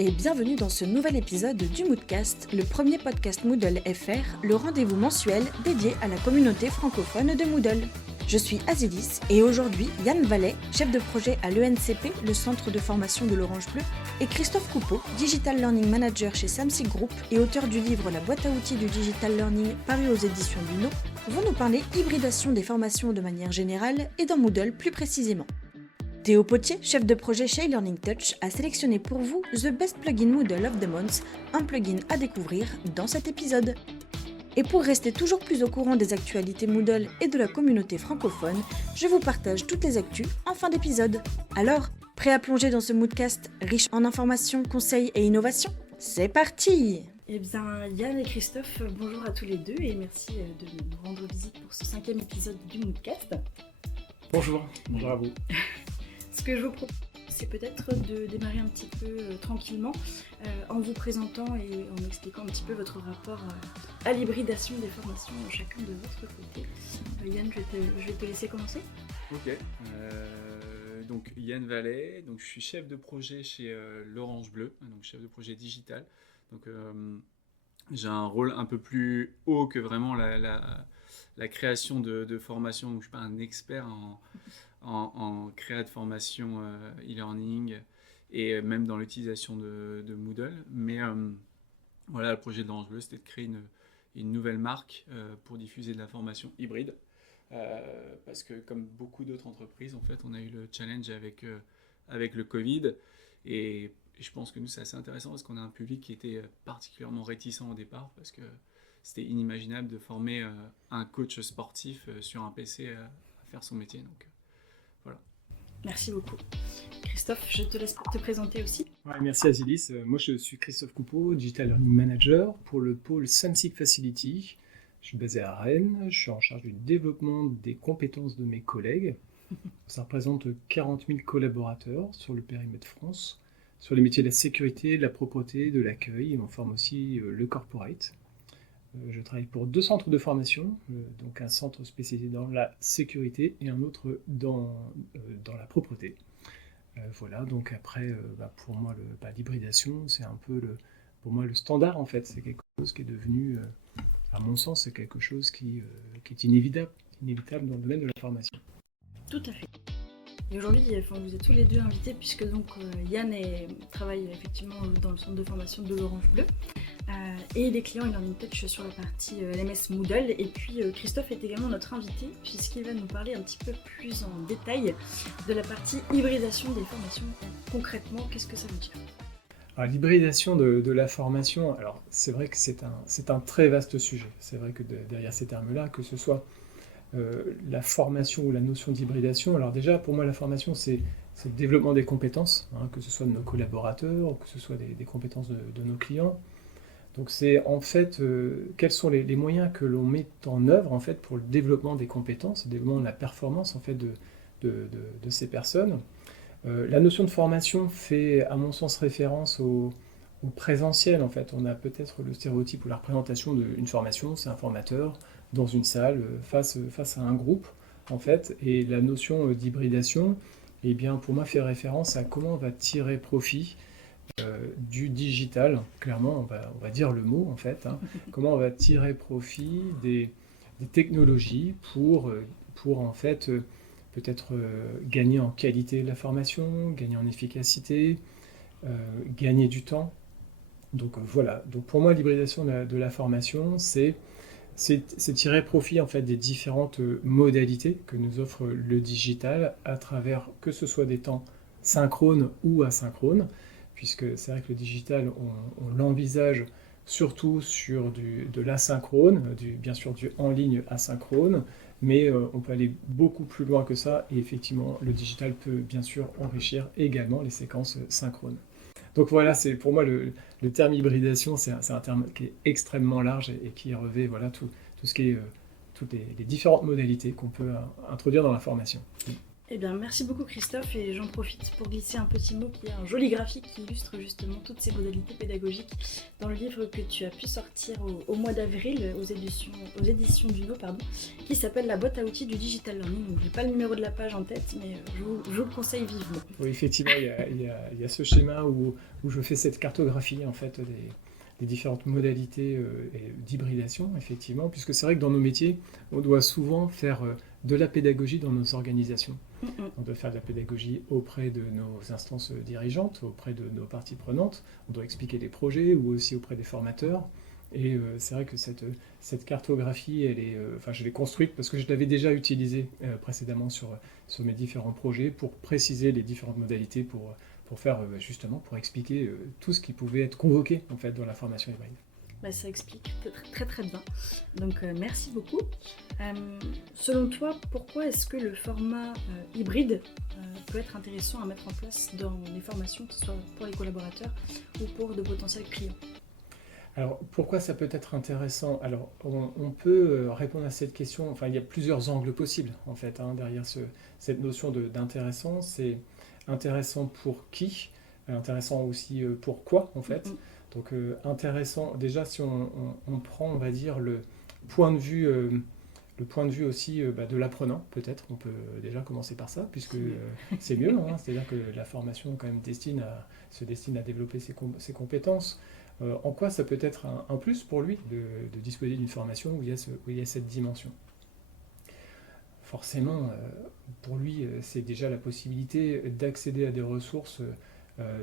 et bienvenue dans ce nouvel épisode du Moodcast, le premier podcast Moodle FR, le rendez-vous mensuel dédié à la communauté francophone de Moodle. Je suis Azilis et aujourd'hui Yann Vallet, chef de projet à l'ENCP, le centre de formation de l'Orange Bleu, et Christophe Coupeau, Digital Learning Manager chez Samsic Group et auteur du livre La boîte à outils du Digital Learning paru aux éditions Luno, vont nous parler hybridation des formations de manière générale et dans Moodle plus précisément. Théo Potier, chef de projet chez Learning Touch, a sélectionné pour vous The Best Plugin Moodle of the Month, un plugin à découvrir dans cet épisode. Et pour rester toujours plus au courant des actualités Moodle et de la communauté francophone, je vous partage toutes les actus en fin d'épisode. Alors, prêt à plonger dans ce Moodcast riche en informations, conseils et innovations ? C'est parti ! Eh bien, Yann et Christophe, bonjour à tous les deux et merci de nous rendre visite pour ce 5e épisode du Moodcast. Bonjour à vous. Ce que je vous propose, c'est peut-être de démarrer un petit peu tranquillement en vous présentant et en expliquant un petit peu votre rapport à l'hybridation des formations chacun de votre côté. Yann, je vais te laisser commencer. Ok, donc Yann Vallet, donc je suis chef de projet chez l'Orange Bleu, donc chef de projet digital. Donc j'ai un rôle un peu plus haut que vraiment la création de formation. Donc je ne suis pas un expert en créa de formation e-learning et même dans l'utilisation de Moodle. Mais voilà, le projet de l'Orange Bleu, c'était de créer une nouvelle marque pour diffuser de la formation hybride. Parce que comme beaucoup d'autres entreprises, en fait, on a eu le challenge avec le Covid. Et je pense que nous, c'est assez intéressant parce qu'on a un public qui était particulièrement réticent au départ parce que c'était inimaginable de former un coach sportif sur un PC à faire son métier. Donc, voilà. Merci beaucoup. Christophe, je te laisse te présenter aussi. Ouais, merci Azilis. Moi, je suis Christophe Coupeau, Digital Learning Manager pour le pôle Samsic Facility. Je suis basé à Rennes. Je suis en charge du développement des compétences de mes collègues. Ça représente 40 000 collaborateurs sur le périmètre France, sur les métiers de la sécurité, de la propreté, de l'accueil. On forme aussi le corporate. Je travaille pour 2 centres de formation, donc un centre spécialisé dans la sécurité et un autre dans la propreté. Voilà, donc après, pour moi, l'hybridation, c'est un peu pour moi le standard en fait. C'est quelque chose qui est devenu, à mon sens, c'est quelque chose qui est inévitable dans le domaine de la formation. Tout à fait. Et aujourd'hui, vous êtes tous les deux invités puisque donc Yann travaille effectivement dans le centre de formation de l'Orange Bleu et les clients Learning Touch sur la partie LMS Moodle. Et puis Christophe est également notre invité puisqu'il va nous parler un petit peu plus en détail de la partie hybridation des formations. Concrètement, qu'est-ce que ça veut dire ? Alors, l'hybridation de la formation, alors c'est vrai que c'est un très vaste sujet. C'est vrai que derrière ces termes-là, que ce soit la formation ou la notion d'hybridation. Alors déjà, pour moi, la formation, c'est le développement des compétences, que ce soit de nos collaborateurs, ou que ce soit des compétences de nos clients. Donc c'est en fait, quels sont les moyens que l'on met en œuvre en fait, pour le développement des compétences, le développement de la performance en fait, de ces personnes. La notion de formation fait, à mon sens, référence au présentiel. En fait. On a peut-être le stéréotype ou la représentation d'une formation, c'est un formateur dans une salle face à un groupe, en fait. Et la notion d'hybridation, eh bien, pour moi, fait référence à comment on va tirer profit du digital. Clairement, on va dire le mot, en fait. Comment on va tirer profit des technologies pour en fait, peut-être gagner en qualité de la formation, gagner en efficacité, gagner du temps. Donc voilà. Donc pour moi, l'hybridation de la formation, c'est tirer profit en fait des différentes modalités que nous offre le digital à travers que ce soit des temps synchrones ou asynchrones, puisque c'est vrai que le digital, on l'envisage surtout sur de l'asynchrone, bien sûr du en ligne asynchrone, mais on peut aller beaucoup plus loin que ça, et effectivement, le digital peut bien sûr enrichir également les séquences synchrones. Donc voilà, c'est pour moi le terme hybridation, c'est un terme qui est extrêmement large et qui revêt tout ce qui est toutes les différentes modalités qu'on peut introduire dans la formation. Eh bien, merci beaucoup Christophe, et j'en profite pour glisser un petit mot qui est un joli graphique qui illustre justement toutes ces modalités pédagogiques dans le livre que tu as pu sortir au mois d'avril aux éditions Duno, qui s'appelle La boîte à outils du digital learning. Donc, j'ai pas le numéro de la page en tête, mais je vous le conseille vivement. Oui, effectivement, il y a ce schéma où je fais cette cartographie en fait des différentes modalités d'hybridation, effectivement, puisque c'est vrai que dans nos métiers, on doit souvent faire de la pédagogie dans nos organisations. On doit faire de la pédagogie auprès de nos instances dirigeantes, auprès de nos parties prenantes. On doit expliquer des projets ou aussi auprès des formateurs. Et c'est vrai que cette cartographie, je l'ai construite parce que je l'avais déjà utilisée précédemment sur mes différents projets pour préciser les différentes modalités pour faire justement pour expliquer tout ce qui pouvait être convoqué en fait dans la formation hybride. Ça explique très très bien. Donc merci beaucoup. Selon toi, pourquoi est-ce que le format hybride peut être intéressant à mettre en place dans les formations, que ce soit pour les collaborateurs ou pour de potentiels clients? Alors, pourquoi ça peut être intéressant? Alors, on peut répondre à cette question, il y a plusieurs angles possibles, en fait, derrière cette notion d'intéressant. C'est intéressant pour qui? Intéressant aussi pour quoi, en fait? Donc, intéressant, déjà, si on prend, on va dire, le point de vue aussi de l'apprenant, peut-être, on peut déjà commencer par ça, puisque c'est mieux, c'est-à-dire que la formation, quand même, se destine à développer ses compétences. En quoi ça peut être un plus pour lui de disposer d'une formation où il y a cette dimension? Forcément, pour lui, c'est déjà la possibilité d'accéder à des ressources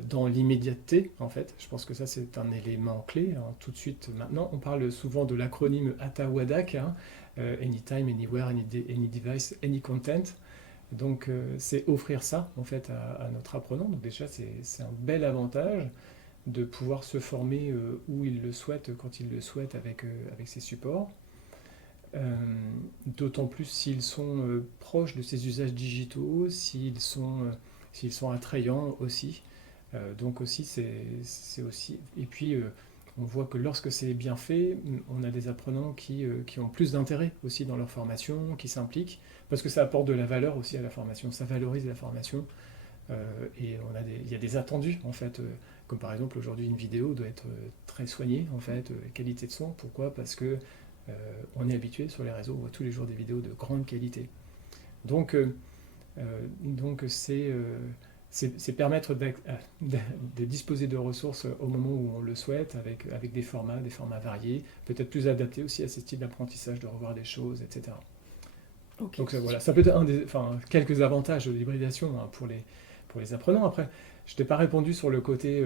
dans l'immédiateté, en fait. Je pense que ça, c'est un élément clé. Tout de suite, maintenant, on parle souvent de l'acronyme ATA-WADAC, Anytime, Anywhere, any Device, Any Content. Donc, c'est offrir ça, en fait, à notre apprenant. Donc déjà, c'est un bel avantage de pouvoir se former où il le souhaite, quand il le souhaite, avec ses supports. D'autant plus s'ils sont proches de ces usages digitaux, s'ils sont attrayants aussi. Donc aussi, c'est aussi... Et puis, on voit que lorsque c'est bien fait, on a des apprenants qui ont plus d'intérêt aussi dans leur formation, qui s'impliquent, parce que ça apporte de la valeur aussi à la formation, ça valorise la formation. Et il y a des attendus, en fait, comme par exemple aujourd'hui une vidéo doit être très soignée, en fait, qualité de son. Pourquoi? Parce que on est habitué sur les réseaux, on voit tous les jours des vidéos de grande qualité. Donc c'est permettre de disposer de ressources au moment où on le souhaite, avec des formats variés, peut-être plus adaptés aussi à ces styles d'apprentissage, de revoir des choses, etc. Okay. Donc voilà, ça peut être quelques avantages de l'hybridation pour les apprenants. Après, je t'ai pas répondu sur le côté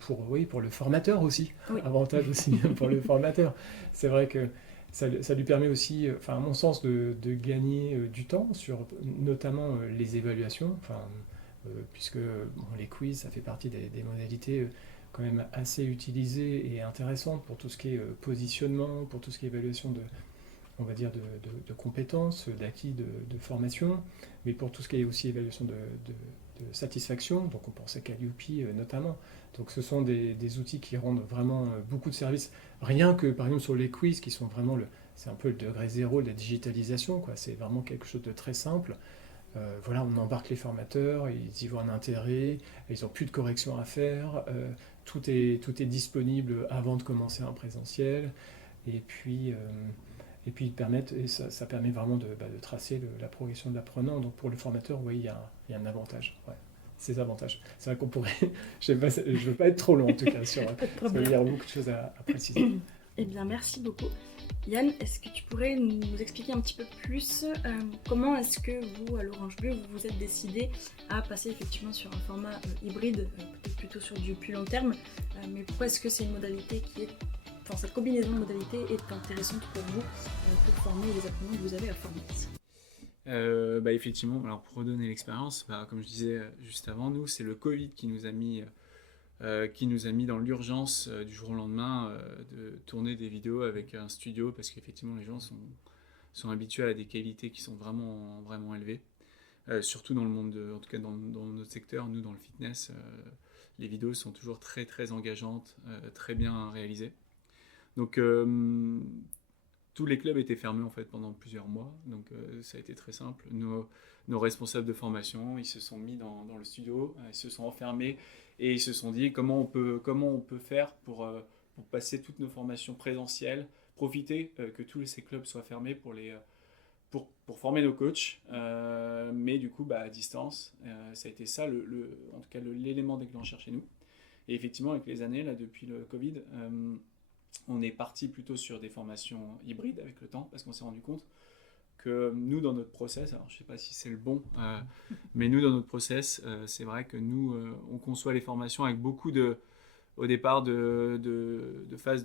pour le formateur aussi. Oui. Avantage aussi pour le formateur. C'est vrai que ça lui permet aussi, à mon sens, de gagner du temps sur notamment les évaluations, puisque les quiz, ça fait partie des modalités quand même assez utilisées et intéressantes pour tout ce qui est positionnement, pour tout ce qui est évaluation on va dire de compétences, d'acquis de formation, mais pour tout ce qui est aussi évaluation de satisfaction, donc on pense à Calliope notamment. Donc ce sont des outils qui rendent vraiment beaucoup de services, rien que par exemple sur les quiz qui sont vraiment c'est un peu le degré zéro de la digitalisation, quoi. C'est vraiment quelque chose de très simple. Voilà, on embarque les formateurs, ils y voient un intérêt, ils n'ont plus de corrections à faire, tout est disponible avant de commencer un présentiel, et puis ça permet vraiment de tracer la progression de l'apprenant. Donc pour le formateur, oui, il y a un avantage. Ouais. Ces avantages. C'est vrai qu'on pourrait... je ne veux pas être trop long en tout cas sur il y a beaucoup de choses à préciser. Eh bien, merci beaucoup. Yann, est-ce que tu pourrais nous expliquer un petit peu plus comment est-ce que vous, à l'Orange Bleu, vous vous êtes décidé à passer effectivement sur un format hybride, peut-être plutôt sur du plus long terme, mais pourquoi est-ce que c'est une modalité cette combinaison de modalités est intéressante pour vous pour former les apprenants que vous avez à former? Effectivement, alors pour redonner l'expérience, comme je disais juste avant, nous, c'est le Covid qui nous a mis dans l'urgence du jour au lendemain de tourner des vidéos avec un studio, parce qu'effectivement les gens sont habitués à des qualités qui sont vraiment, vraiment élevées, surtout dans le monde, en tout cas dans notre secteur, nous dans le fitness, les vidéos sont toujours très très engageantes, très bien réalisées. Donc tous les clubs étaient fermés en fait pendant plusieurs mois, donc ça a été très simple. Nos responsables de formation, ils se sont mis dans le studio, ils se sont enfermés et ils se sont dit comment on peut faire pour passer toutes nos formations présentielles, profiter que tous ces clubs soient fermés pour former nos coachs, mais du coup à distance. Ça a été ça, en tout cas l'élément déclencheur chez nous. Et effectivement, avec les années, là, depuis le Covid, on est parti plutôt sur des formations hybrides avec le temps, parce qu'on s'est rendu compte que nous, dans notre process, alors je ne sais pas si c'est le bon, mais nous, dans notre process, c'est vrai que nous, on conçoit les formations avec beaucoup au départ de phases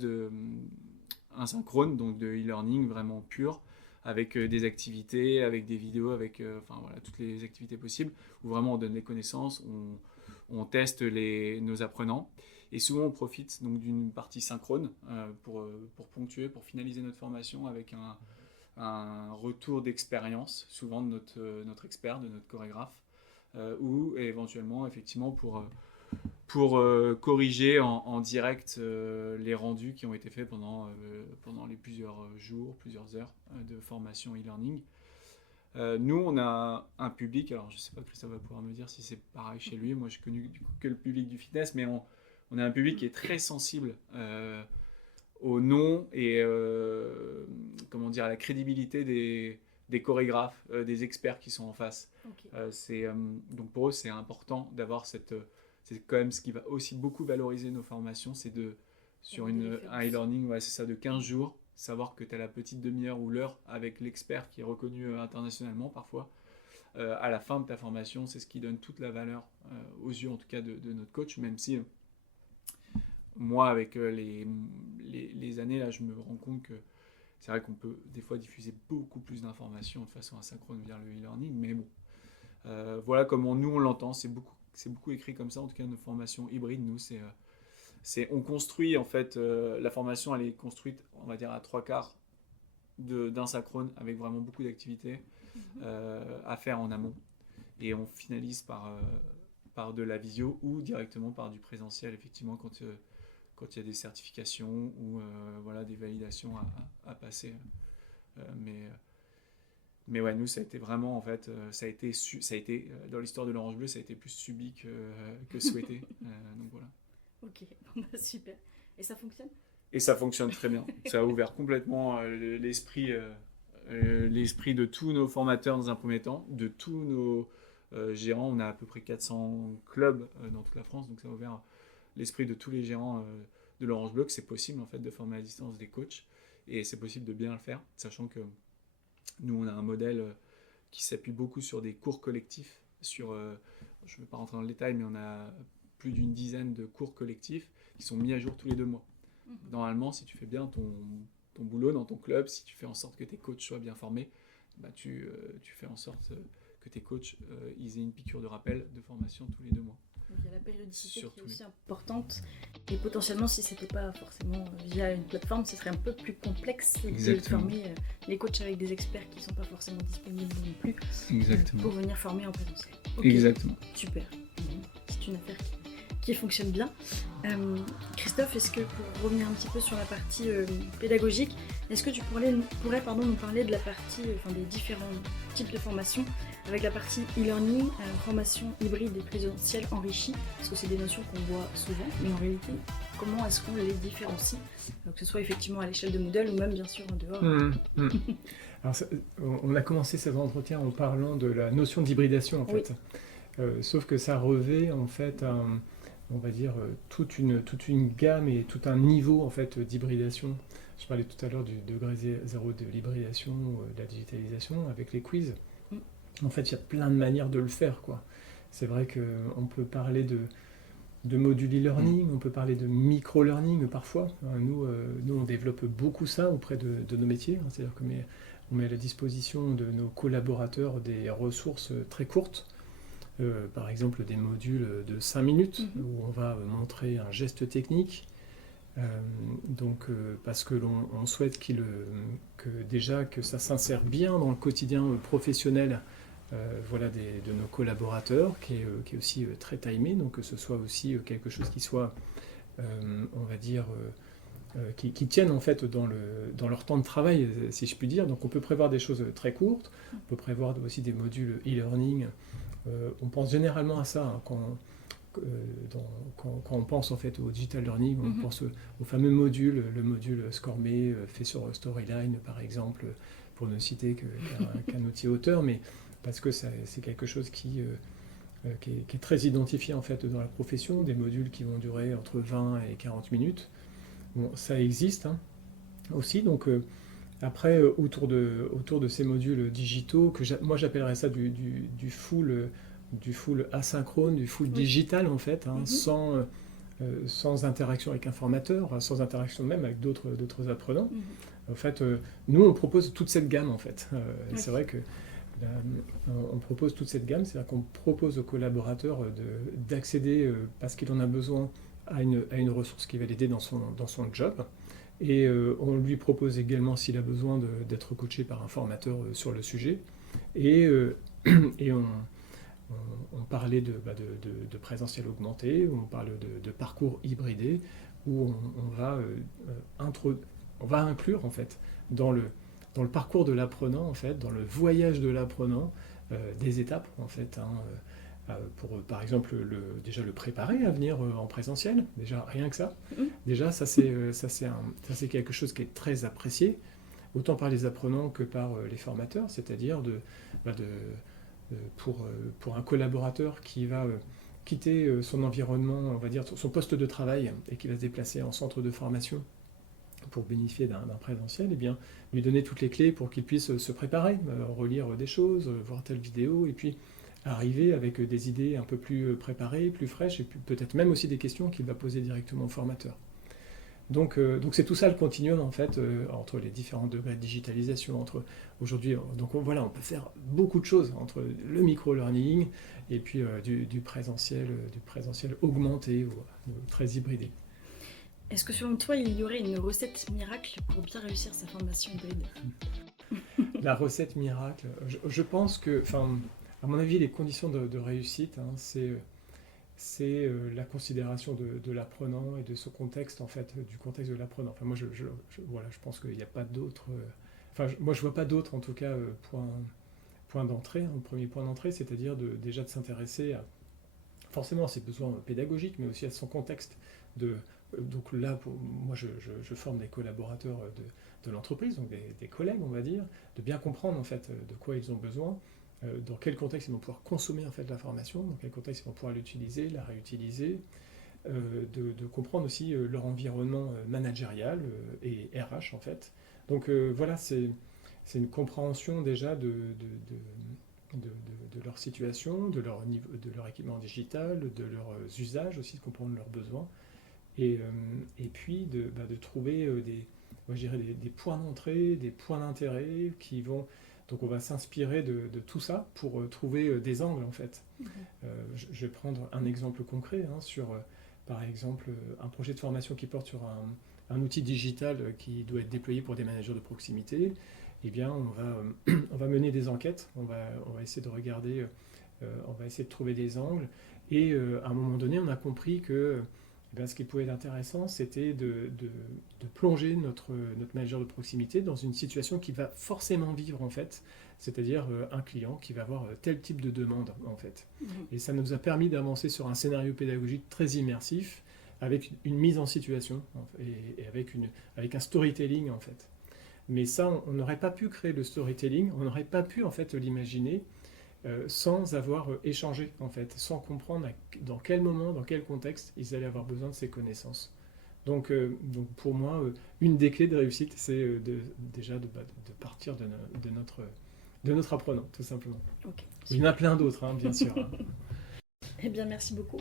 asynchrone, donc de e-learning vraiment pur, avec des activités, avec des vidéos, avec toutes les activités possibles, où vraiment on donne les connaissances, on teste nos apprenants. Et souvent, on profite donc d'une partie synchrone pour ponctuer, pour finaliser notre formation avec un retour d'expérience, souvent de notre expert, de notre chorégraphe, ou éventuellement, effectivement, pour corriger en direct les rendus qui ont été faits pendant les plusieurs jours, plusieurs heures de formation e-learning. Nous, on a un public, alors je ne sais pas, Christophe va pouvoir me dire si c'est pareil chez lui, moi je connais du coup que le public du fitness, mais on a un public qui est très sensible au nom et à la crédibilité des chorégraphes, des experts qui sont en face. Okay. Donc pour eux, c'est important d'avoir c'est quand même ce qui va aussi beaucoup valoriser nos formations, c'est sur un e-learning, c'est ça, de 15 jours, savoir que tu as la petite demi-heure ou l'heure avec l'expert qui est reconnu internationalement parfois. À la fin de ta formation, c'est ce qui donne toute la valeur aux yeux en tout cas de notre coach, même si moi avec les années là, je me rends compte que c'est vrai qu'on peut des fois diffuser beaucoup plus d'informations de façon asynchrone via le e-learning, mais bon, voilà comment nous on l'entend, c'est beaucoup écrit comme ça, en tout cas nos formations hybrides, nous on construit en fait, la formation elle est construite on va dire à 3/4 d'un synchrone avec vraiment beaucoup d'activités à faire en amont, et on finalise par de la visio ou directement par du présentiel effectivement quand il y a des certifications ou des validations à passer, mais ouais, nous ça a été vraiment en fait, ça a été dans l'histoire de l'Orange Bleu, ça a été plus subi que souhaité. Donc voilà. Ok, super. Et ça fonctionne ? Et ça fonctionne très bien. Ça a ouvert complètement l'esprit de tous nos formateurs dans un premier temps, de tous nos gérants. On a à peu près 400 clubs dans toute la France, donc ça a ouvert l'esprit de tous les gérants de l'Orange Bleu que c'est possible en fait de former à distance des coachs, et c'est possible de bien le faire, sachant que nous on a un modèle qui s'appuie beaucoup sur des cours collectifs, je ne vais pas rentrer dans le détail, mais on a plus d'une dizaine de cours collectifs qui sont mis à jour tous les 2 mois. Normalement, si tu fais bien ton boulot dans ton club, si tu fais en sorte que tes coachs soient bien formés, tu fais en sorte que tes coachs ils aient une piqûre de rappel de formation tous les 2 mois. Donc il y a la périodicité qui est aussi importante, et potentiellement si ce n'était pas forcément via une plateforme, ce serait un peu plus complexe de former les coachs avec des experts qui ne sont pas forcément disponibles non plus. Exactement. Pour venir former en présentiel. Okay. Exactement. Super. C'est une affaire qui fonctionne bien. Christophe, est-ce que pour revenir un petit peu sur la partie pédagogique, est-ce que tu pourrais nous parler de la partie, des différents types de formations, avec la partie e-learning, formation hybride et présentielle enrichie, parce que c'est des notions qu'on voit souvent, mais en réalité, comment est-ce qu'on les différencie, que ce soit effectivement à l'échelle de Moodle ou même bien sûr en dehors. Alors, on a commencé cet entretien en parlant de la notion d'hybridation en fait. Sauf que ça revêt en fait on va dire toute une gamme et tout un niveau en fait d'hybridation. Je parlais tout à l'heure du degré 0 de l'hybridation, de la digitalisation avec les quiz. En fait, il y a plein de manières de le faire, quoi. C'est vrai qu'on peut parler de module e-learning, on peut parler de micro-learning parfois. Nous, on développe beaucoup ça auprès de nos métiers. C'est-à-dire qu'on met à la disposition de nos collaborateurs des ressources très courtes. Par exemple des modules de 5 minutes où on va montrer un geste technique, parce que l'on souhaite que ça s'insère bien dans le quotidien professionnel de nos collaborateurs, qui est aussi très timé, donc que ce soit aussi quelque chose qui soit on va dire qui tiennent en fait dans leur temps de travail, si je puis dire. Donc on peut prévoir des choses très courtes, on peut prévoir aussi des modules e-learning. On pense généralement à ça hein, quand on pense en fait au digital learning, on pense au fameux module, le module ScoreMe fait sur Storyline par exemple, pour ne citer qu'un outil auteur, mais parce que c'est quelque chose qui est très identifié en fait dans la profession, des modules qui vont durer entre 20 et 40 minutes. Bon, ça existe hein, aussi, donc après autour de ces modules digitaux, moi j'appellerais ça du full asynchrone, du full digital en fait, hein, sans interaction avec un formateur, sans interaction même avec d'autres apprenants. En fait, nous on propose toute cette gamme en fait. C'est vrai que on propose toute cette gamme, c'est-à-dire qu'on propose aux collaborateurs d'accéder, parce qu'il en a besoin, à une ressource qui va l'aider dans son job. Et on lui propose également, s'il a besoin, d'être coaché par un formateur sur le sujet. Et on parlait de présentiel augmenté, on parle de parcours hybridé, où on va inclure en fait dans le parcours de l'apprenant, en fait, dans le voyage de l'apprenant, des étapes en fait, hein, pour par exemple déjà le préparer à venir en présentiel, déjà rien que ça. Déjà ça c'est quelque chose qui est très apprécié, autant par les apprenants que par les formateurs, c'est-à-dire pour un collaborateur qui va quitter son environnement, on va dire son poste de travail, et qui va se déplacer en centre de formation pour bénéficier d'un présentiel, et bien lui donner toutes les clés pour qu'il puisse se préparer, relire des choses, voir telle vidéo, et puis arriver avec des idées un peu plus préparées, plus fraîches, et puis peut-être même aussi des questions qu'il va poser directement au formateur. Donc c'est tout ça le continuum en fait, entre les différents degrés de digitalisation. Aujourd'hui, donc voilà, on peut faire beaucoup de choses entre le micro-learning et puis du présentiel augmenté ou très hybridé. Est-ce que selon toi, il y aurait une recette miracle pour bien réussir sa formation hybride ? La recette miracle, je pense que, à mon avis, les conditions de réussite, hein, c'est la considération de l'apprenant et de ce contexte, en fait, du contexte de l'apprenant. Moi, je pense qu'il n'y a pas d'autre... moi, je ne vois pas d'autre, en tout cas, point d'entrée, le premier point d'entrée, c'est-à-dire déjà de s'intéresser forcément à ses besoins pédagogiques, mais aussi à son contexte. Donc là, moi, je forme des collaborateurs de l'entreprise, donc des collègues, on va dire, de bien comprendre, en fait, de quoi ils ont besoin, dans quel contexte ils vont pouvoir consommer en fait l'information, dans quel contexte ils vont pouvoir l'utiliser, la réutiliser, de comprendre aussi leur environnement managérial et RH en fait. Donc voilà, c'est une compréhension déjà de leur situation, de leur niveau, de leur équipement digital, de leurs usages aussi, de comprendre leurs besoins, et puis de trouver des points d'entrée, des points d'intérêt qui vont... Donc on va s'inspirer de tout ça pour trouver des angles en fait. Je vais prendre un exemple concret sur, par exemple, un projet de formation qui porte sur un outil digital qui doit être déployé pour des managers de proximité. Eh bien, on va mener des enquêtes, on va essayer de regarder, on va essayer de trouver des angles. Et à un moment donné, on a compris que ce qui pouvait être intéressant, c'était de plonger notre manager de proximité dans une situation qu'il va forcément vivre en fait, c'est-à-dire un client qui va avoir tel type de demande en fait. Et ça nous a permis d'avancer sur un scénario pédagogique très immersif, avec une mise en situation et avec un storytelling en fait. Mais ça, on n'aurait pas pu créer le storytelling, on n'aurait pas pu en fait l'imaginer sans avoir échangé en fait, sans comprendre dans quel moment, dans quel contexte ils allaient avoir besoin de ces connaissances. Donc pour moi, une des clés de réussite, c'est déjà de partir de notre apprenant, tout simplement. Okay. Il y en a plein d'autres, hein, bien sûr. Eh bien, merci beaucoup.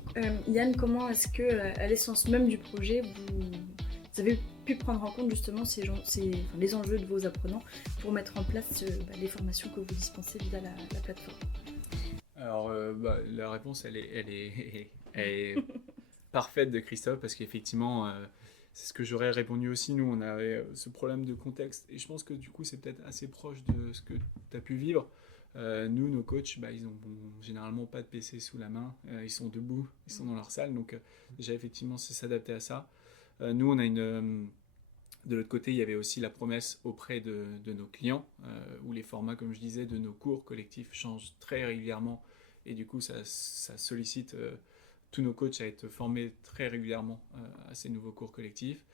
Yann, comment est-ce que, à l'essence même du projet, vous avez pu prendre en compte justement les enjeux de vos apprenants pour mettre en place les formations que vous dispensez via la plateforme? Alors, la réponse, elle est parfaite de Christophe, parce qu'effectivement, c'est ce que j'aurais répondu aussi. Nous, on avait ce problème de contexte, et je pense que du coup, c'est peut-être assez proche de ce que tu as pu vivre. Nous, nos coachs, ils n'ont généralement pas de PC sous la main, ils sont debout, ils sont dans leur salle, donc déjà, effectivement, c'est s'adapter à ça. Nous, on a De l'autre côté, il y avait aussi la promesse auprès de nos clients, où les formats, comme je disais, de nos cours collectifs changent très régulièrement. Et du coup, ça sollicite tous nos coachs à être formés très régulièrement à ces nouveaux cours collectifs.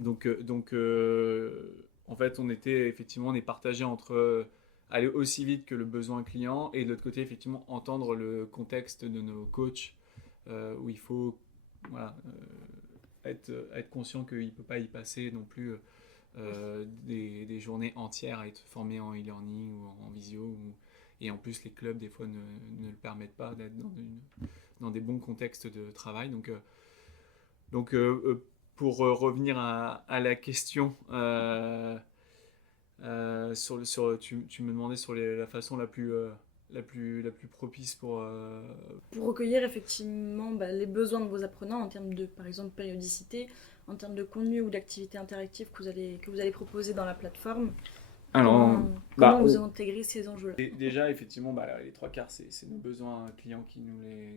Donc, en fait, on est partagé entre aller aussi vite que le besoin client et de l'autre côté, effectivement, entendre le contexte de nos coachs où il faut être conscient qu'il ne peut pas y passer non plus des journées entières à être formé en e-learning ou en visio. Et en plus, les clubs, des fois, ne le permettent pas d'être dans des bons contextes de travail. Donc, pour revenir à la question, tu me demandais sur la façon la plus propice pour recueillir effectivement les besoins de vos apprenants en termes de, par exemple, périodicité, en termes de contenu ou d'activités interactives que vous allez proposer dans la plateforme. Alors, comment vous intégrez ces enjeux-là? Déjà, effectivement, les 3/4, c'est nos besoins clients qui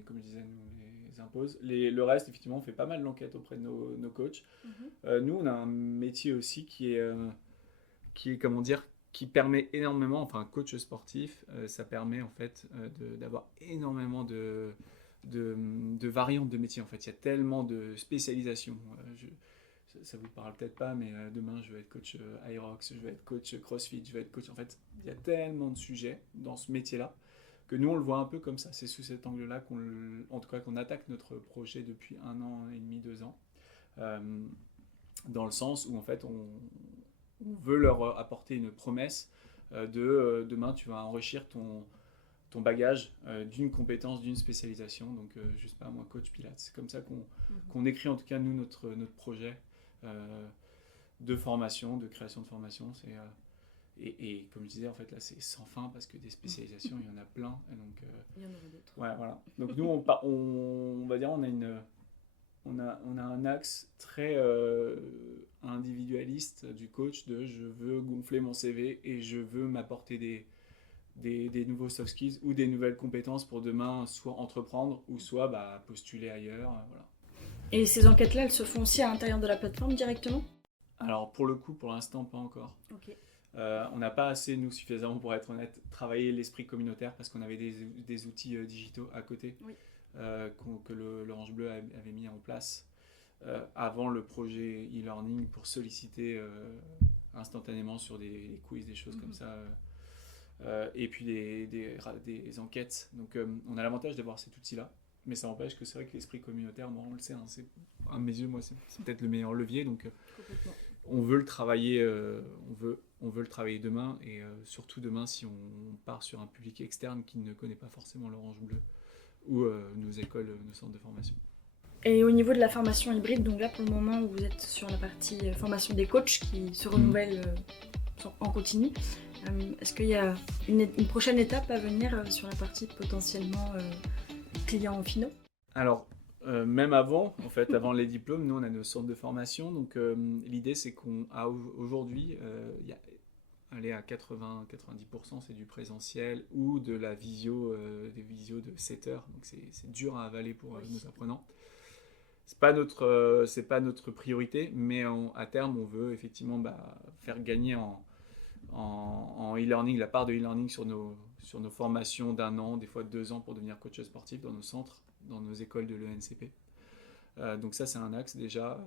comme je disais, nous les imposent. Le reste, effectivement, on fait pas mal d'enquêtes auprès de nos coachs. Nous, on a un métier aussi qui est comment dire, qui permet énormément, enfin, coach sportif, ça permet en fait d'avoir énormément de variantes de métiers. En fait, il y a tellement de spécialisations. Ça vous parle peut-être pas, mais demain je vais être coach Aerox, je vais être coach CrossFit, je vais être coach. En fait, il y a tellement de sujets dans ce métier-là que nous on le voit un peu comme ça. C'est sous cet angle-là qu'on attaque notre projet depuis 1 an et demi, 2 ans, dans le sens où en fait on veut leur apporter une promesse demain tu vas enrichir ton bagage d'une compétence, d'une spécialisation. Donc je sais pas moi, coach Pilates. C'est comme ça qu'on écrit en tout cas nous notre projet de formation, de création de formation. Et comme je disais, en fait là c'est sans fin parce que des spécialisations il y en a plein. Et donc il y en aura d'autres. Ouais, voilà. Donc nous on va dire on a un axe très individualiste du coach de je veux gonfler mon CV et je veux m'apporter des nouveaux soft skills ou des nouvelles compétences pour demain soit entreprendre ou soit postuler ailleurs. Voilà. Et ces enquêtes-là, elles se font aussi à l'intérieur de la plateforme directement ? Alors pour le coup, pour l'instant, pas encore. Okay. On n'a pas assez, nous, suffisamment pour être honnête, travaillé l'esprit communautaire parce qu'on avait des outils digitaux à côté. Oui. Que l'Orange Bleu avait mis en place avant le projet e-learning pour solliciter instantanément sur des quiz, des choses comme ça, et puis des enquêtes. Donc on a l'avantage d'avoir cet outil-là, mais ça n'empêche que c'est vrai que l'esprit communautaire, on le sait, hein, à mes yeux, moi, c'est peut-être le meilleur levier. Donc on veut le travailler, on veut le travailler demain, et surtout demain si on part sur un public externe qui ne connaît pas forcément l'Orange Bleu ou nos écoles, nos centres de formation. Et au niveau de la formation hybride, donc là pour le moment vous êtes sur la partie formation des coachs qui se renouvelle en continu, est-ce qu'il y a une prochaine étape à venir sur la partie potentiellement clients finaux ? Alors même avant, en fait, avant les diplômes, nous on a nos centres de formation, donc l'idée c'est qu'aujourd'hui il y a aller à 80-90%, c'est du présentiel ou de la visio, des visios de 7 heures. Donc c'est dur à avaler pour nos apprenants. C'est pas notre priorité, mais à terme, on veut effectivement faire gagner en e-learning, la part de e-learning sur nos formations d'1 an, des fois 2 ans pour devenir coach sportif dans nos centres, dans nos écoles de l'ENCP. Donc ça, c'est un axe déjà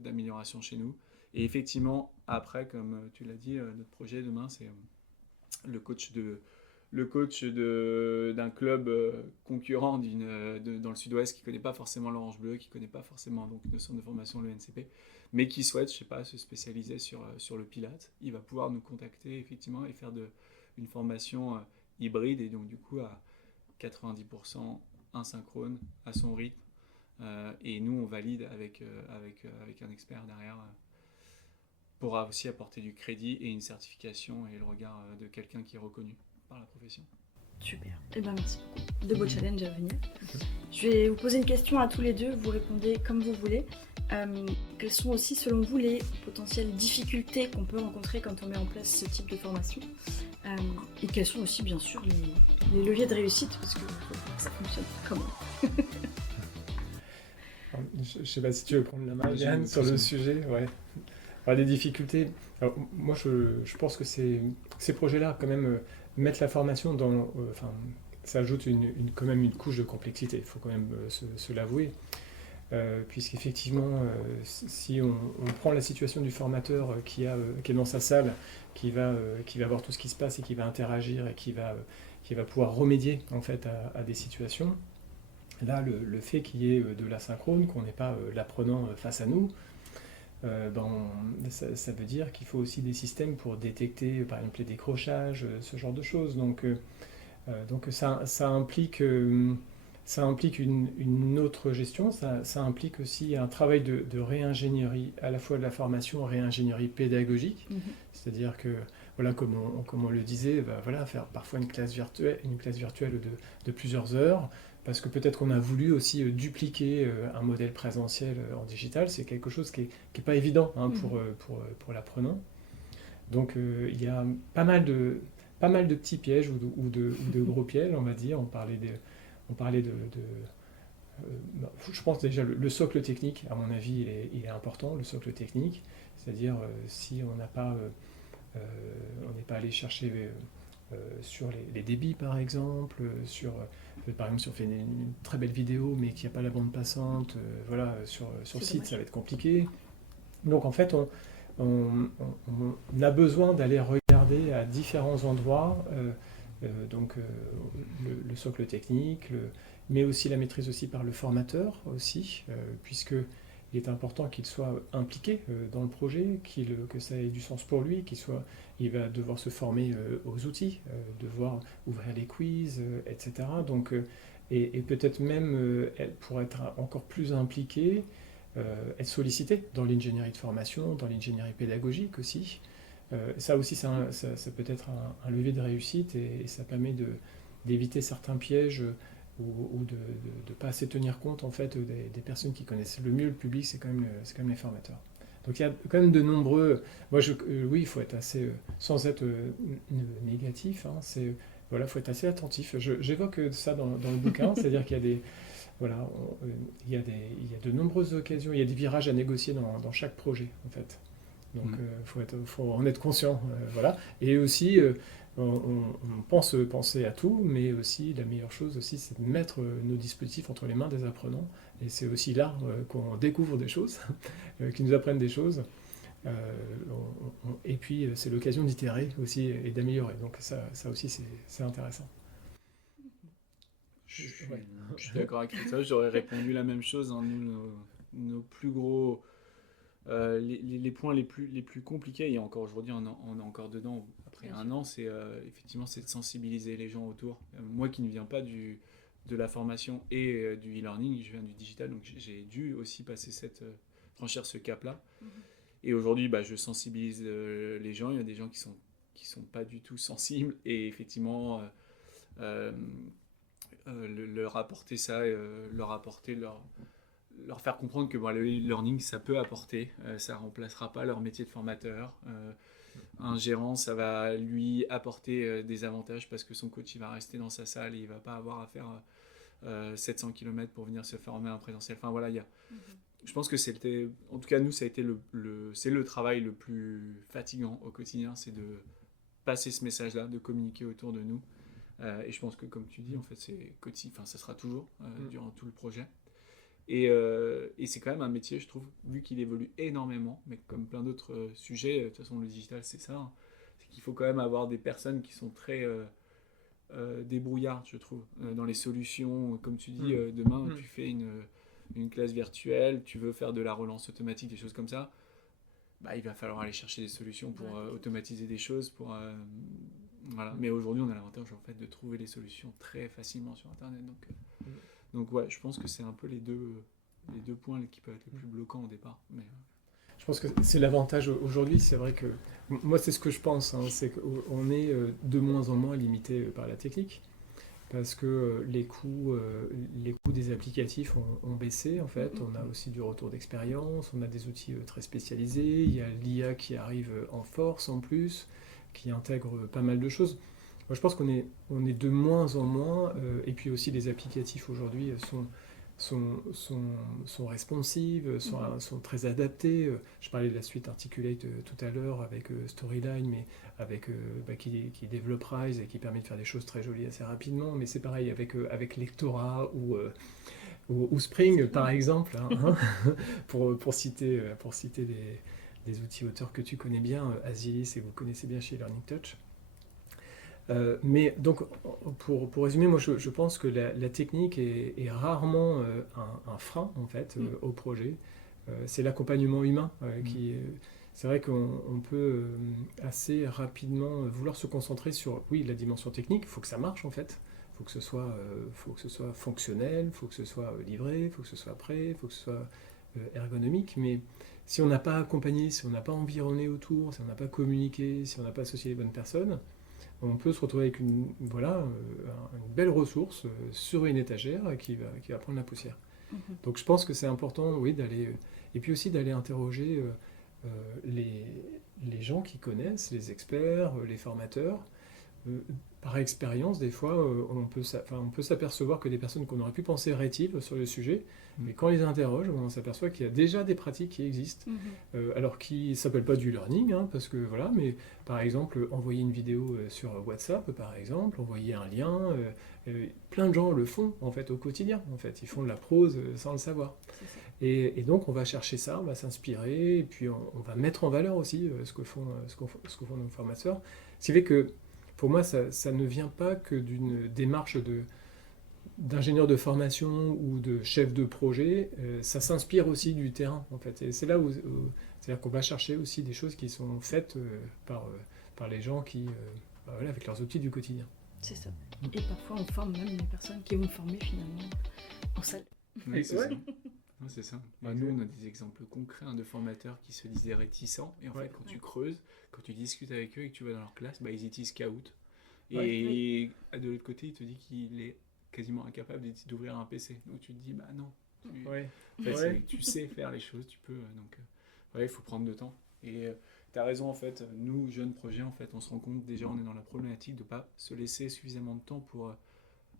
d'amélioration chez nous. Et effectivement, après, comme tu l'as dit, notre projet demain, c'est le coach d'un club concurrent dans le sud-ouest qui ne connaît pas forcément l'Orange Bleu, qui ne connaît pas forcément donc, le centre de formation, le NCP, mais qui souhaite, je sais pas, se spécialiser sur le Pilates. Il va pouvoir nous contacter effectivement et faire une formation hybride et donc du coup à 90% asynchrone, à son rythme. Et nous, on valide avec un expert derrière pour aussi apporter du crédit et une certification et le regard de quelqu'un qui est reconnu par la profession. Super, et merci beaucoup. De beaux challenges à venir. Je vais vous poser une question à tous les deux, vous répondez comme vous voulez. Quelles sont aussi selon vous les potentielles difficultés qu'on peut rencontrer quand on met en place ce type de formation et quels sont aussi bien sûr les leviers de réussite parce qu'il faut que ça fonctionne comment. Je ne sais pas si tu veux prendre la main, Vas-y, Yann, sur le vas-y. sujet. Ouais. Alors, des difficultés. Alors, moi, je pense que ces projets-là, quand même, mettre la formation dans. Enfin, ça ajoute quand même une couche de complexité, il faut quand même se l'avouer. Puisqu'effectivement, si on prend la situation du formateur qui est dans sa salle, qui va voir tout ce qui se passe et qui va interagir et qui va pouvoir remédier en fait à des situations, là, le fait qu'il y ait de l'asynchrone, qu'on n'ait pas l'apprenant face à nous, ça veut dire qu'il faut aussi des systèmes pour détecter, par exemple, les décrochages, ce genre de choses. Donc ça implique une autre gestion, ça implique aussi un travail de réingénierie, à la fois de la formation, réingénierie pédagogique, c'est-à-dire que, voilà, comme on le disait, voilà, faire parfois une classe virtuelle de plusieurs heures, parce que peut-être qu'on a voulu aussi dupliquer un modèle présentiel en digital, c'est quelque chose qui est pas évident pour l'apprenant. Donc il y a pas mal de petits pièges ou de gros pièges, on va dire. On parlait je pense déjà le socle technique, à mon avis, il est important, le socle technique. C'est-à-dire si on n'est pas allé chercher sur les débits, par exemple, par exemple, si on fait une très belle vidéo mais qu'il n'y a pas la bande passante, voilà, sur le site, dommage. ça va être compliqué. Donc en fait, on a besoin d'aller regarder à différents endroits, le socle technique, mais aussi la maîtrise aussi par le formateur aussi, puisque il est important qu'il soit impliqué dans le projet, que ça ait du sens pour lui, il va devoir se former aux outils, devoir ouvrir les quiz, etc. Donc, et peut-être même pour être encore plus impliqué, être sollicité dans l'ingénierie de formation, dans l'ingénierie pédagogique aussi. Ça aussi, ça peut être un levier de réussite et ça permet d'éviter certains pièges ou de ne pas assez tenir compte en fait des personnes qui connaissent le mieux le public, c'est quand même les formateurs. Donc il y a quand même de nombreux. Oui, il faut être assez, sans être négatif, hein, voilà, faut être assez attentif. J'évoque ça dans le bouquin, c'est-à-dire qu'il y a des voilà, il y a de nombreuses occasions, il y a des virages à négocier dans chaque projet en fait. Donc faut en être conscient, voilà. Et aussi, on pense penser à tout, mais aussi la meilleure chose aussi, c'est de mettre nos dispositifs entre les mains des apprenants. Et c'est aussi là qu'on découvre des choses, qu'ils nous apprennent des choses. Et puis c'est l'occasion d'itérer aussi et d'améliorer. Donc ça aussi c'est intéressant. Je suis, Ouais. je suis d'accord avec ça, j'aurais répondu la même chose. Hein. Nous, nos plus gros. Les points les plus compliqués, et encore aujourd'hui, on est encore dedans après un an, c'est effectivement c'est de sensibiliser les gens autour. Moi qui ne viens pas de la formation et du e-learning, je viens du digital, donc j'ai dû aussi franchir ce cap-là. Et aujourd'hui, je sensibilise les gens. Il y a des gens qui sont pas du tout sensibles, et effectivement leur apporter ça, leur faire comprendre que le e-learning ça peut apporter, ça remplacera pas leur métier de formateur. Un gérant, ça va lui apporter des avantages parce que son coach il va rester dans sa salle et il va pas avoir à faire 700 km pour venir se former en présentiel. Enfin voilà, je pense que c'était, en tout cas nous ça a été c'est le travail le plus fatigant au quotidien, c'est de passer ce message-là, de communiquer autour de nous. Et je pense que comme tu dis, en fait, ça sera toujours durant tout le projet. Et c'est quand même un métier, je trouve, vu qu'il évolue énormément, mais comme plein d'autres sujets, de toute façon le digital c'est ça, hein, c'est qu'il faut quand même avoir des personnes qui sont très débrouillardes, je trouve, dans les solutions. Comme tu dis, demain tu fais une classe virtuelle, tu veux faire de la relance automatique, des choses comme ça, il va falloir aller chercher des solutions pour automatiser des choses, voilà. Mais aujourd'hui on a l'avantage en fait de trouver les solutions très facilement sur internet, donc ouais, je pense que c'est un peu les deux points qui peuvent être les plus bloquants au départ. Mais je pense que c'est l'avantage aujourd'hui, c'est vrai que moi c'est ce que je pense, hein, c'est qu'on est de moins en moins limité par la technique, parce que les coûts des applicatifs ont baissé en fait. On a aussi du retour d'expérience, on a des outils très spécialisés, il y a l'IA qui arrive en force en plus, qui intègre pas mal de choses. Moi je pense qu'on est de moins en moins, et puis aussi les applicatifs aujourd'hui sont responsives, sont très adaptées. Je parlais de la suite Articulate tout à l'heure avec Storyline, mais avec, qui développe Rise et qui permet de faire des choses très jolies assez rapidement. Mais c'est pareil avec Lectora ou Spring, par exemple, pour citer des outils auteurs que tu connais bien, Asilis, et vous connaissez bien chez Learning Touch. Mais donc, pour résumer, moi je pense que la technique est rarement un frein en fait au projet. C'est l'accompagnement humain qui. C'est vrai qu'on peut assez rapidement vouloir se concentrer sur, oui, la dimension technique. Il faut que ça marche en fait. Il faut que ce soit fonctionnel, il faut que ce soit livré, il faut que ce soit prêt, il faut que ce soit ergonomique. Mais si on n'a pas accompagné, si on n'a pas environné autour, si on n'a pas communiqué, si on n'a pas associé les bonnes personnes, on peut se retrouver avec une belle ressource sur une étagère qui va prendre la poussière. Donc je pense que c'est important, oui, d'aller... et puis aussi d'aller interroger les gens qui connaissent, les experts, les formateurs. Par expérience, des fois, on peut s'apercevoir que des personnes qu'on aurait pu penser rétives sur le sujet, mais quand on les interroge, on s'aperçoit qu'il y a déjà des pratiques qui existent, alors qui ne s'appellent pas du learning, parce que voilà, mais par exemple, envoyer une vidéo sur WhatsApp, par exemple, envoyer un lien, plein de gens le font en fait au quotidien. En fait, ils font de la prose sans le savoir. Et donc, on va chercher ça, on va s'inspirer, et puis on va mettre en valeur aussi ce que font nos formateurs. Ce qui fait que pour moi, ça ne vient pas que d'une démarche d'ingénieur de formation ou de chef de projet, ça s'inspire aussi du terrain, en fait. Et c'est là où c'est-à-dire qu'on va chercher aussi des choses qui sont faites par les gens qui, avec leurs outils du quotidien. C'est ça. Et parfois, on forme même les personnes qui vont former finalement en salle. Oui, c'est ça. Non, c'est ça. Nous, on a des exemples concrets de formateurs qui se disaient réticents. Et en fait, quand tu creuses, quand tu discutes avec eux et que tu vas dans leur classe, ils utilisent Kahoot. Et de l'autre côté, il te dit qu'il est quasiment incapable d'ouvrir un PC. Donc tu te dis, non. Tu sais faire les choses, tu peux. Donc, il faut prendre le temps. Et tu as raison, en fait. Nous, jeunes projets, en fait, on se rend compte déjà, on est dans la problématique de ne pas se laisser suffisamment de temps pour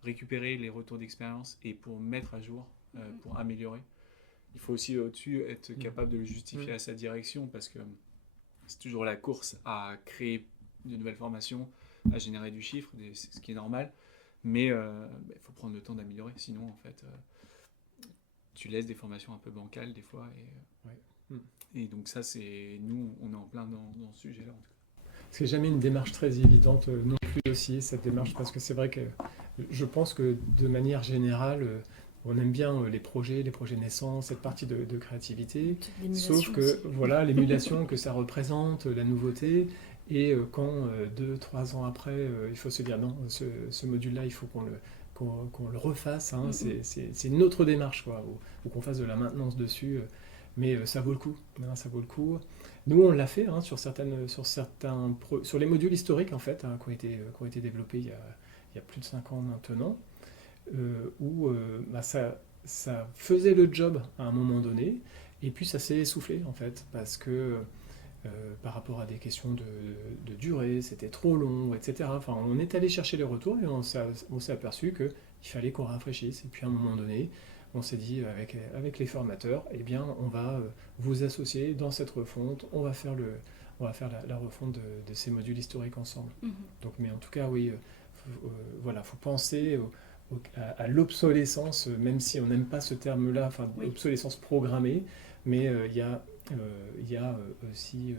récupérer les retours d'expérience et pour mettre à jour, pour améliorer. Il faut aussi au-dessus être capable de le justifier à sa direction parce que c'est toujours la course à créer de nouvelles formations, à générer du chiffre, ce qui est normal. Mais il faut prendre le temps d'améliorer. Sinon, en fait, tu laisses des formations un peu bancales des fois. Et donc ça, nous, on est en plein dans ce sujet-là. En tout cas. C'est jamais une démarche très évidente non plus aussi, cette démarche, parce que c'est vrai que je pense que de manière générale, on aime bien les projets naissants, cette partie de créativité, sauf que voilà l'émulation que ça représente, la nouveauté, et quand 2-3 ans après, il faut se dire non, ce module-là, il faut qu'on le refasse, c'est une autre démarche, quoi, ou qu'on fasse de la maintenance dessus, mais ça vaut le coup, ça vaut le coup. Nous, on l'a fait sur les modules historiques en fait, qui ont été développés il y a plus de 5 ans maintenant. Où ça faisait le job à un moment donné, et puis ça s'est essoufflé en fait, parce que par rapport à des questions de durée, c'était trop long, etc. Enfin, on est allé chercher les retours et on s'est aperçu qu'il fallait qu'on rafraîchisse, et puis à un moment donné, on s'est dit avec les formateurs, eh bien, on va vous associer dans cette refonte, on va faire la refonte de ces modules historiques ensemble. Donc, mais en tout cas, oui, faut penser à l'obsolescence, même si on n'aime pas ce terme-là, obsolescence programmée, mais il y a aussi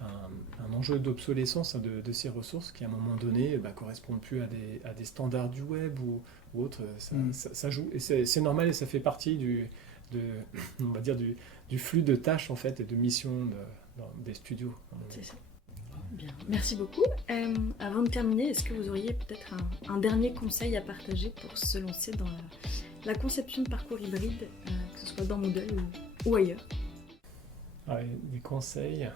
un enjeu d'obsolescence de ces ressources qui, à un moment donné, correspondent plus à des standards du web ou autres. Ça joue, et c'est normal, et ça fait partie on va dire du flux de tâches en fait, et de missions des studios. C'est ça. Bien, merci beaucoup. Avant de terminer, est-ce que vous auriez peut-être un dernier conseil à partager pour se lancer dans la conception de parcours hybride, que ce soit dans Moodle ou ailleurs? Des conseils.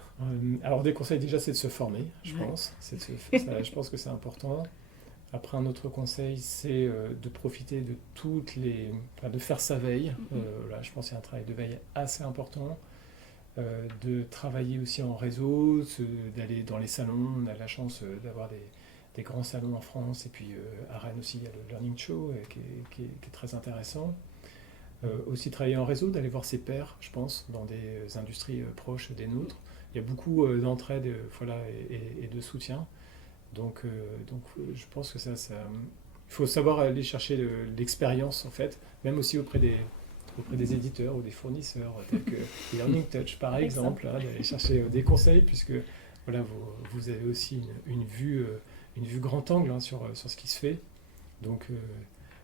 Alors des conseils déjà, c'est de se former, je pense. Je pense que c'est important. Après, un autre conseil, c'est de profiter de de faire sa veille. Là, je pense qu'il y a un travail de veille assez important. De travailler aussi en réseau, d'aller dans les salons. On a la chance d'avoir des grands salons en France, et puis à Rennes aussi, il y a le Learning Show qui est très intéressant. Aussi travailler en réseau, d'aller voir ses pairs, je pense, dans des industries proches des nôtres. Il y a beaucoup d'entraide et de soutien. Donc, je pense que il faut savoir aller chercher l'expérience, en fait, même aussi auprès des éditeurs ou des fournisseurs, tels que Learning Touch, par exemple, d'aller chercher des conseils, puisque voilà, vous avez aussi une vue grand angle sur ce qui se fait. Donc,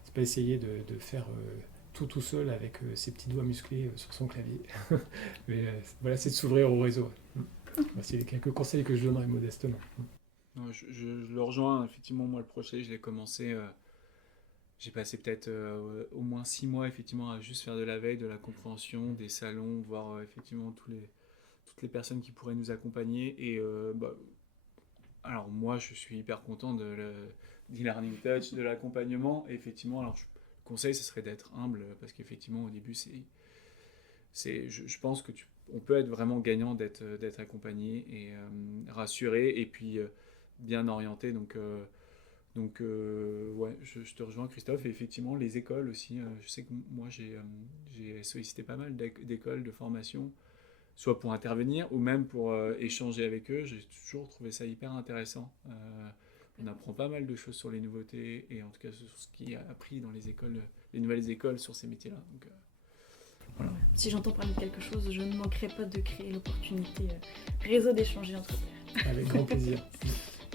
c'est pas essayer de faire tout seul avec ses petits doigts musclés sur son clavier. Mais voilà, c'est de s'ouvrir au réseau. C'est les quelques conseils que je donnerais modestement. Non, je le rejoins, effectivement, moi le projet, je l'ai commencé, j'ai passé peut-être au moins 6 mois effectivement à juste faire de la veille, de la compréhension, des salons, voir effectivement toutes les personnes qui pourraient nous accompagner. Et alors moi je suis hyper content de l'e-learning touch, de l'accompagnement. Et effectivement, alors le conseil ce serait d'être humble, parce qu'effectivement au début je pense que on peut être vraiment gagnant d'être accompagné et rassuré, et puis bien orienté. Donc ouais, je te rejoins, Christophe. Et effectivement, les écoles aussi, je sais que moi j'ai sollicité pas mal d'écoles de formation, soit pour intervenir ou même pour échanger avec eux. J'ai toujours trouvé ça hyper intéressant. On apprend pas mal de choses sur les nouveautés, et en tout cas sur ce qui est appris dans les nouvelles écoles sur ces métiers-là. Donc, voilà. Si j'entends parler de quelque chose, je ne manquerai pas de créer l'opportunité réseau d'échanger entre pairs. Avec grand plaisir.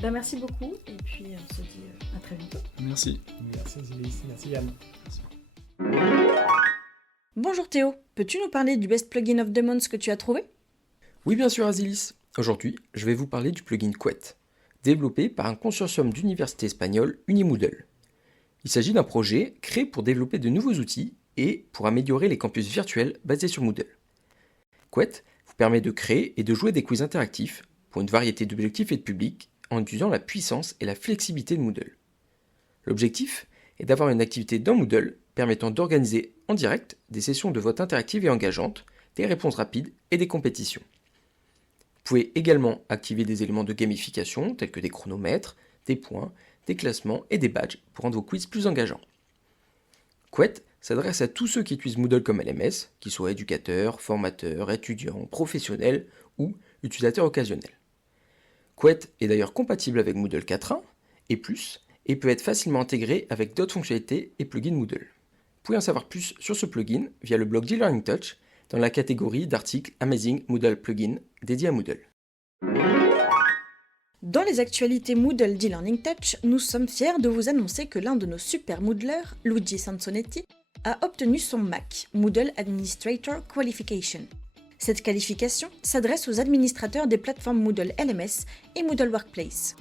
Merci beaucoup, et puis on se dit à très bientôt. Merci. Merci Zélis, merci Yann. Merci. Bonjour Théo, peux-tu nous parler du best plugin of the month que tu as trouvé? Oui, bien sûr, Azilis. Aujourd'hui, je vais vous parler du plugin Couette, développé par un consortium d'universités espagnoles Unimoodle. Il s'agit d'un projet créé pour développer de nouveaux outils et pour améliorer les campus virtuels basés sur Moodle. Couette vous permet de créer et de jouer des quiz interactifs pour une variété d'objectifs et de publics en utilisant la puissance et la flexibilité de Moodle. L'objectif est d'avoir une activité dans Moodle permettant d'organiser en direct des sessions de vote interactives et engageantes, des réponses rapides et des compétitions. Vous pouvez également activer des éléments de gamification tels que des chronomètres, des points, des classements et des badges pour rendre vos quiz plus engageants. Couette s'adresse à tous ceux qui utilisent Moodle comme LMS, qu'ils soient éducateurs, formateurs, étudiants, professionnels ou utilisateurs occasionnels. Couette est d'ailleurs compatible avec Moodle 4.1 et plus, et peut être facilement intégré avec d'autres fonctionnalités et plugins Moodle. Vous pouvez en savoir plus sur ce plugin via le blog d'e-learning touch dans la catégorie d'articles Amazing Moodle Plugin dédié à Moodle. Dans les actualités Moodle d'e-learning touch, nous sommes fiers de vous annoncer que l'un de nos super Moodlers, Luigi Sansonetti, a obtenu son MAQ, Moodle Administrator Qualification. Cette qualification s'adresse aux administrateurs des plateformes Moodle LMS et Moodle Workplace.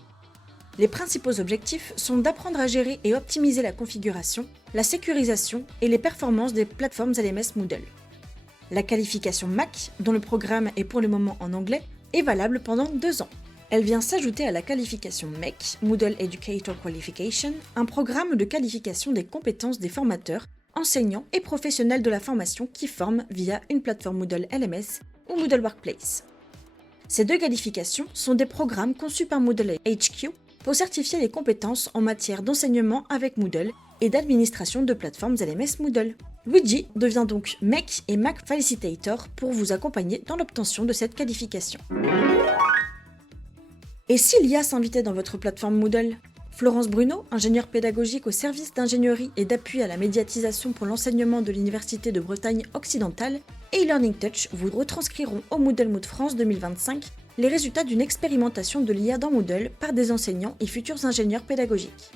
Les principaux objectifs sont d'apprendre à gérer et optimiser la configuration, la sécurisation et les performances des plateformes LMS Moodle. La qualification MAQ, dont le programme est pour le moment en anglais, est valable pendant 2 ans. Elle vient s'ajouter à la qualification MEC, Moodle Educator Qualification, un programme de qualification des compétences des formateurs, enseignants et professionnels de la formation qui forment via une plateforme Moodle LMS ou Moodle Workplace. Ces 2 qualifications sont des programmes conçus par Moodle HQ pour certifier les compétences en matière d'enseignement avec Moodle et d'administration de plateformes LMS Moodle. Luigi devient donc MEC et MAQ Facilitator pour vous accompagner dans l'obtention de cette qualification. Et si l'IA s'invitait dans votre plateforme Moodle ? Florence Bruno, ingénieure pédagogique au service d'ingénierie et d'appui à la médiatisation pour l'enseignement de l'Université de Bretagne occidentale, et e-learning touch vous retranscriront au Moodle Mood France 2025 les résultats d'une expérimentation de l'IA dans Moodle par des enseignants et futurs ingénieurs pédagogiques.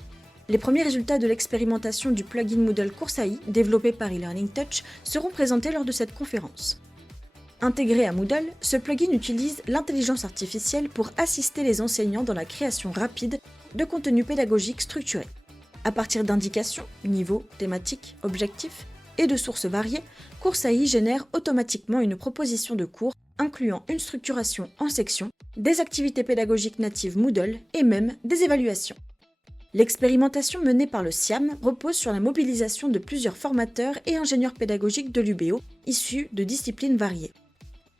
Les premiers résultats de l'expérimentation du plugin Moodle Course AI développé par e-learning touch seront présentés lors de cette conférence. Intégré à Moodle, ce plugin utilise l'intelligence artificielle pour assister les enseignants dans la création rapide de contenus pédagogiques structurés. À partir d'indications, niveaux, thématiques, objectifs et de sources variées, Course AI génère automatiquement une proposition de cours incluant une structuration en sections, des activités pédagogiques natives Moodle et même des évaluations. L'expérimentation menée par le SIAM repose sur la mobilisation de plusieurs formateurs et ingénieurs pédagogiques de l'UBO issus de disciplines variées.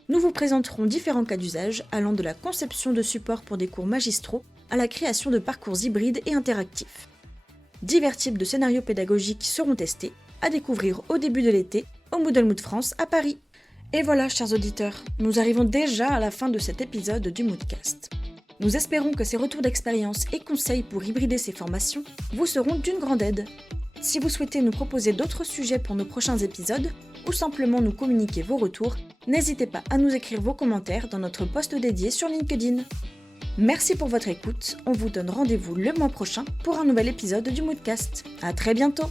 Nous vous présenterons différents cas d'usage allant de la conception de supports pour des cours magistraux à la création de parcours hybrides et interactifs. Divers types de scénarios pédagogiques seront testés, à découvrir au début de l'été au Moodle Mood France à Paris. Et voilà, chers auditeurs, nous arrivons déjà à la fin de cet épisode du Moodcast. Nous espérons que ces retours d'expérience et conseils pour hybrider ces formations vous seront d'une grande aide. Si vous souhaitez nous proposer d'autres sujets pour nos prochains épisodes, ou simplement nous communiquer vos retours, n'hésitez pas à nous écrire vos commentaires dans notre post dédié sur LinkedIn. Merci pour votre écoute, on vous donne rendez-vous le mois prochain pour un nouvel épisode du Moodcast. À très bientôt!